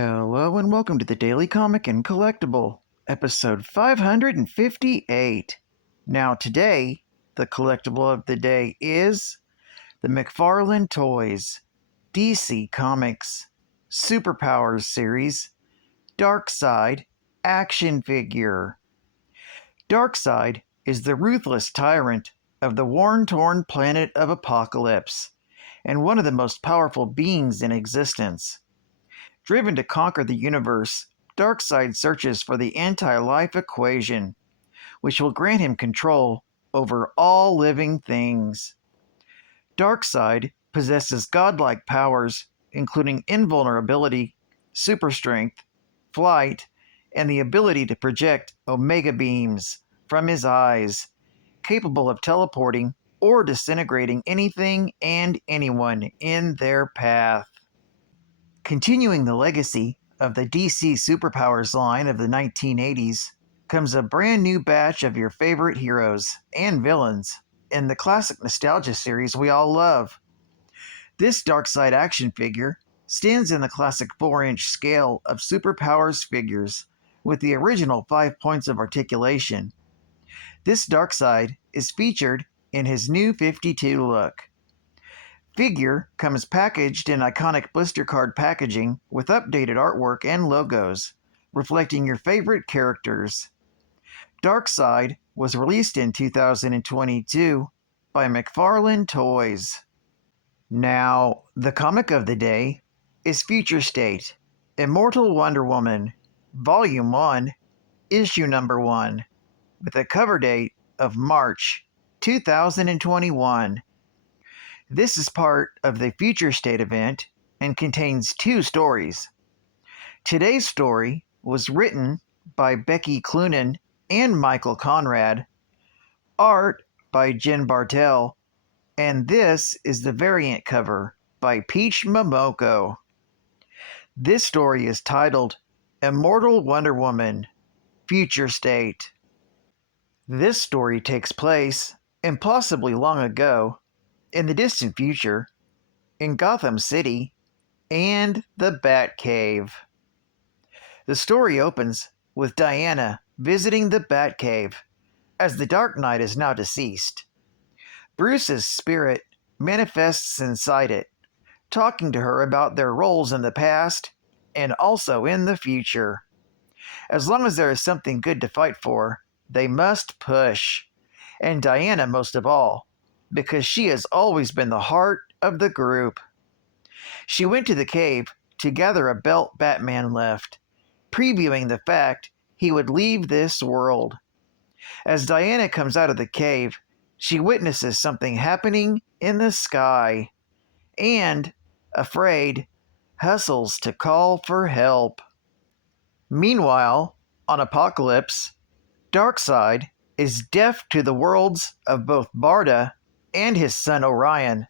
Hello and welcome to the Daily Comic and Collectible, episode 558. Now today, the collectible of the day is the Mcfarlane Toys DC Comics Superpowers series Darkseid action figure. Darkseid is the ruthless tyrant of the worn-torn planet of Apocalypse, and one of the most powerful beings in existence. Driven to conquer the universe, Darkseid searches for the anti-life equation, which will grant him control over all living things. Darkseid possesses godlike powers, including invulnerability, super strength, flight, and the ability to project omega beams from his eyes, capable of teleporting or disintegrating anything and anyone in their path. Continuing the legacy of the DC Superpowers line of the 1980s comes a brand new batch of your favorite heroes and villains in the classic nostalgia series we all love. This Darkseid action figure stands in the classic 4-inch scale of Superpowers figures with the original 5 points of articulation. This Darkseid is featured in his new 52 look. Figure comes packaged in iconic blister card packaging with updated artwork and logos, reflecting your favorite characters. Darkseid was released in 2022 by Mcfarlane Toys. Now, the comic of the day is Future State, Immortal Wonder Woman, Volume 1, Issue Number 1, with a cover date of March 2021. This is part of the Future State event and contains 2 stories. Today's story was written by Becky Cloonan and Michael Conrad, art by Jen Bartel, and this is the variant cover by Peach Momoko. This story is titled Immortal Wonder Woman, Future State. This story takes place, impossibly long ago, in the distant future, in Gotham City, and the Batcave. The story opens with Diana visiting the Batcave, as the Dark Knight is now deceased. Bruce's spirit manifests inside it, talking to her about their roles in the past and also in the future. As long as there is something good to fight for, they must push, and Diana most of all, because she has always been the heart of the group. She went to the cave to gather a belt Batman left, previewing the fact he would leave this world. As Diana comes out of the cave, she witnesses something happening in the sky, and, afraid, hustles to call for help. Meanwhile, on Apocalypse, Darkseid is deaf to the words of both Barda and his son Orion,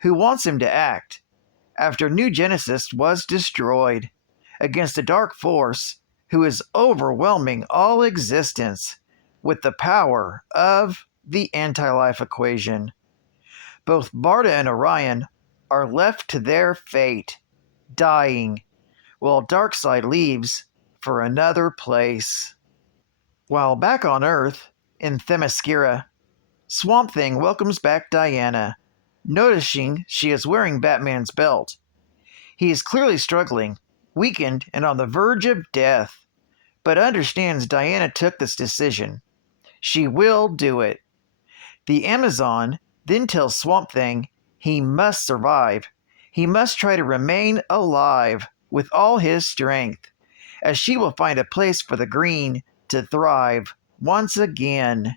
who wants him to act after New Genesis was destroyed against a dark force who is overwhelming all existence with the power of the anti-life equation. Both Barda and Orion are left to their fate, dying, while Darkseid leaves for another place. While back on Earth, in Themyscira, Swamp Thing welcomes back Diana, noticing she is wearing Batman's belt. He is clearly struggling, weakened, and on the verge of death, but understands Diana took this decision. She will do it. The Amazon then tells Swamp Thing he must survive. He must try to remain alive with all his strength, as she will find a place for the green to thrive once again.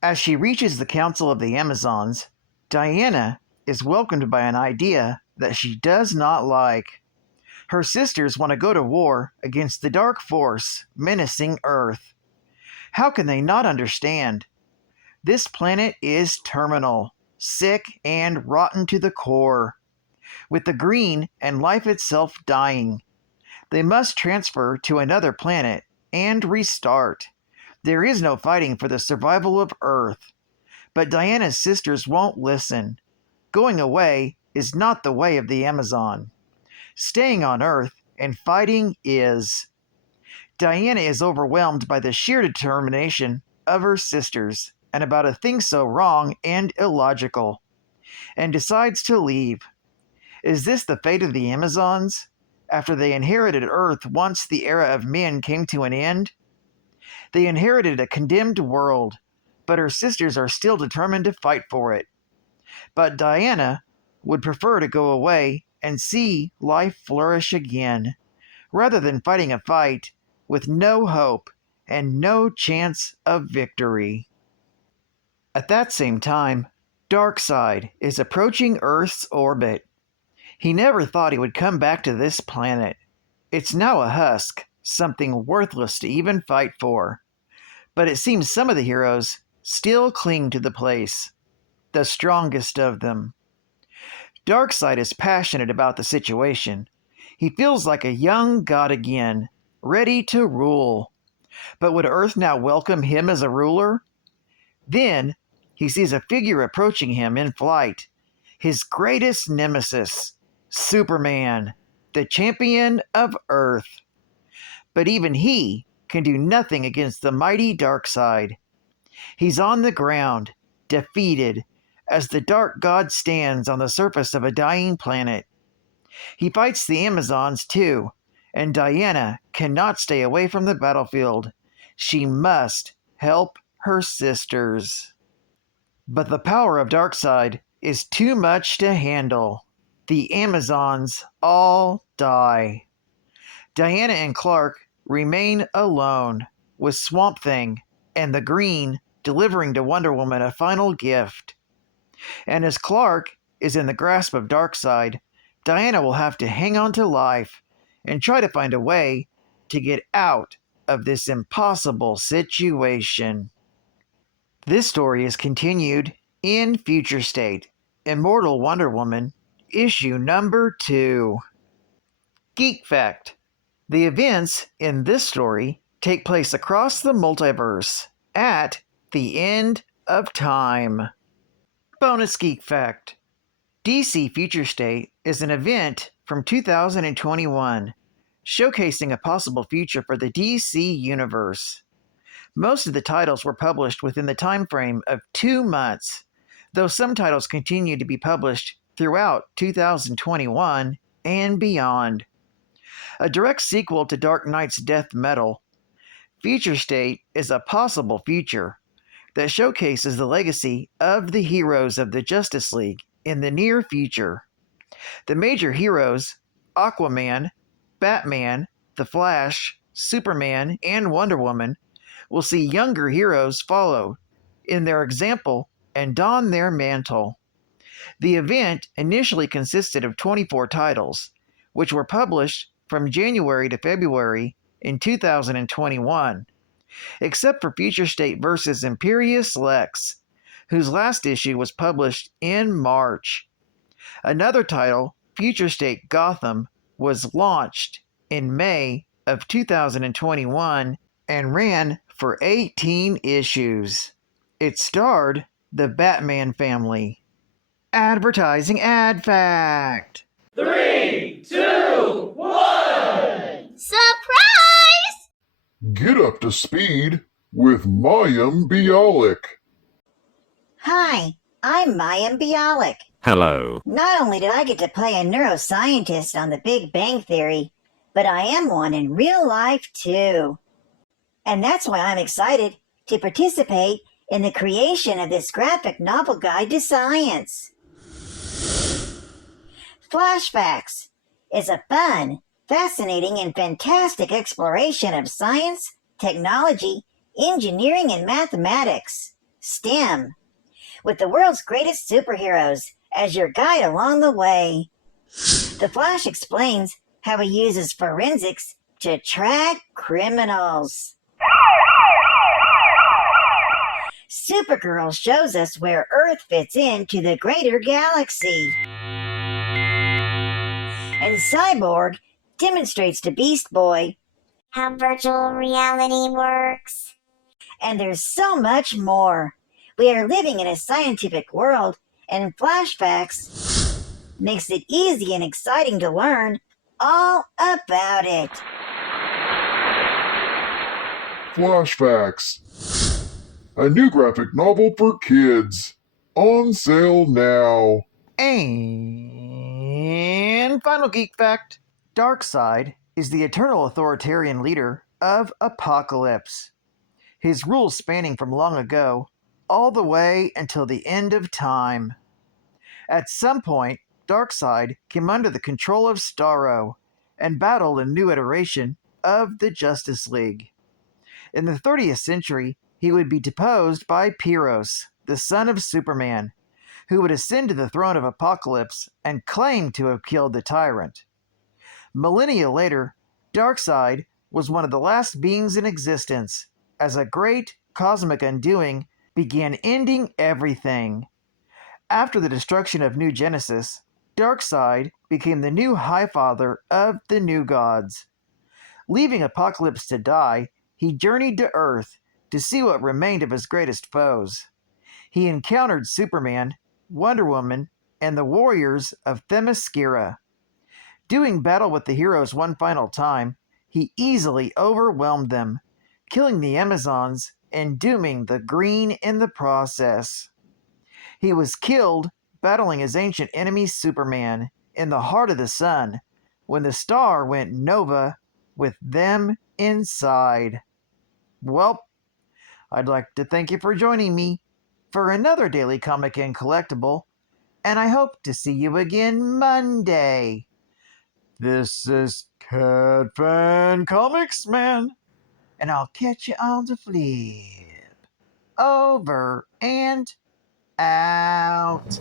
As she reaches the Council of the Amazons, Diana is welcomed by an idea that she does not like. Her sisters want to go to war against the dark force menacing Earth. How can they not understand? This planet is terminal, sick, and rotten to the core. With the green and life itself dying, they must transfer to another planet and restart. There is no fighting for the survival of Earth. But Diana's sisters won't listen. Going away is not the way of the Amazon. Staying on Earth and fighting is. Diana is overwhelmed by the sheer determination of her sisters and about a thing so wrong and illogical, and decides to leave. Is this the fate of the Amazons, after they inherited Earth once the era of men came to an end? They inherited a condemned world, but her sisters are still determined to fight for it. But Diana would prefer to go away and see life flourish again, rather than fighting a fight with no hope and no chance of victory. At that same time, Darkseid is approaching Earth's orbit. He never thought he would come back to this planet. It's now a husk, something worthless to even fight for. But it seems some of the heroes still cling to the place, the strongest of them. Darkseid is passionate about the situation. He feels like a young god again, ready to rule. But would Earth now welcome him as a ruler? Then he sees a figure approaching him in flight, his greatest nemesis, Superman, the champion of Earth. But even he can do nothing against the mighty Darkseid. He's on the ground, defeated, as the dark god stands on the surface of a dying planet. He fights the Amazons too, and Diana cannot stay away from the battlefield. She must help her sisters. But the power of Darkseid is too much to handle. The Amazons all die. Diana and Clark remain alone, with Swamp Thing and the Green delivering to Wonder Woman a final gift. And as Clark is in the grasp of Darkseid, Diana will have to hang on to life and try to find a way to get out of this impossible situation. This story is continued in Future State, Immortal Wonder Woman, issue number 2. Geek Fact: the events in this story take place across the multiverse at the end of time. Bonus Geek Fact: DC Future State is an event from 2021 showcasing a possible future for the DC Universe. Most of the titles were published within the time frame of 2 months, though some titles continue to be published throughout 2021 and beyond. A direct sequel to Dark Knight's Death Metal, Future State is a possible future that showcases the legacy of the heroes of the Justice League in the near future. The major heroes, Aquaman, Batman, The Flash, Superman, and Wonder Woman, will see younger heroes follow in their example and don their mantle. The event initially consisted of 24 titles, which were published from January to February in 2021, except for Future State vs. Imperious Lex, whose last issue was published in March. Another title, Future State Gotham, was launched in May of 2021 and ran for 18 issues. It starred the Batman family. Advertising Ad Fact. 3, 2, 1! Surprise! Get up to speed with Mayim Bialik. Hi, I'm Mayim Bialik. Hello. Not only did I get to play a neuroscientist on The Big Bang Theory, but I am one in real life too. And that's why I'm excited to participate in the creation of this graphic novel guide to science. Flashbacks is a fun, fascinating, and fantastic exploration of science, technology, engineering, and mathematics, STEM, with the world's greatest superheroes as your guide along the way. The Flash explains how he uses forensics to track criminals. Supergirl shows us where Earth fits into the greater galaxy. And Cyborg demonstrates to Beast Boy How virtual reality works. And there's so much more. We are living in a scientific world, and Flashbacks makes it easy and exciting to learn all about it. Flashbacks. A new graphic novel for kids. On sale now. And final geek fact. Darkseid is the eternal authoritarian leader of Apocalypse. His rules spanning from long ago all the way until the end of time. At some point, Darkseid came under the control of Starro and battled a new iteration of the Justice League. In the 30th century, he would be deposed by Pyros, the son of Superman, who would ascend to the throne of Apocalypse and claim to have killed the tyrant. Millennia later, Darkseid was one of the last beings in existence, as a great cosmic undoing began ending everything. After the destruction of New Genesis, Darkseid became the new Highfather of the New Gods. Leaving Apocalypse to die, he journeyed to Earth to see what remained of his greatest foes. He encountered Superman, Wonder Woman, and the warriors of Themyscira. Doing battle with the heroes one final time, he easily overwhelmed them, killing the Amazons and dooming the Green in the process. He was killed battling his ancient enemy Superman in the heart of the sun when the star went nova with them inside. Well, I'd like to thank you for joining me for another Daily Comic and Collectible, and I hope to see you again Monday. This is Cat Fan Comics Man, and I'll catch you on the flip. Over and out.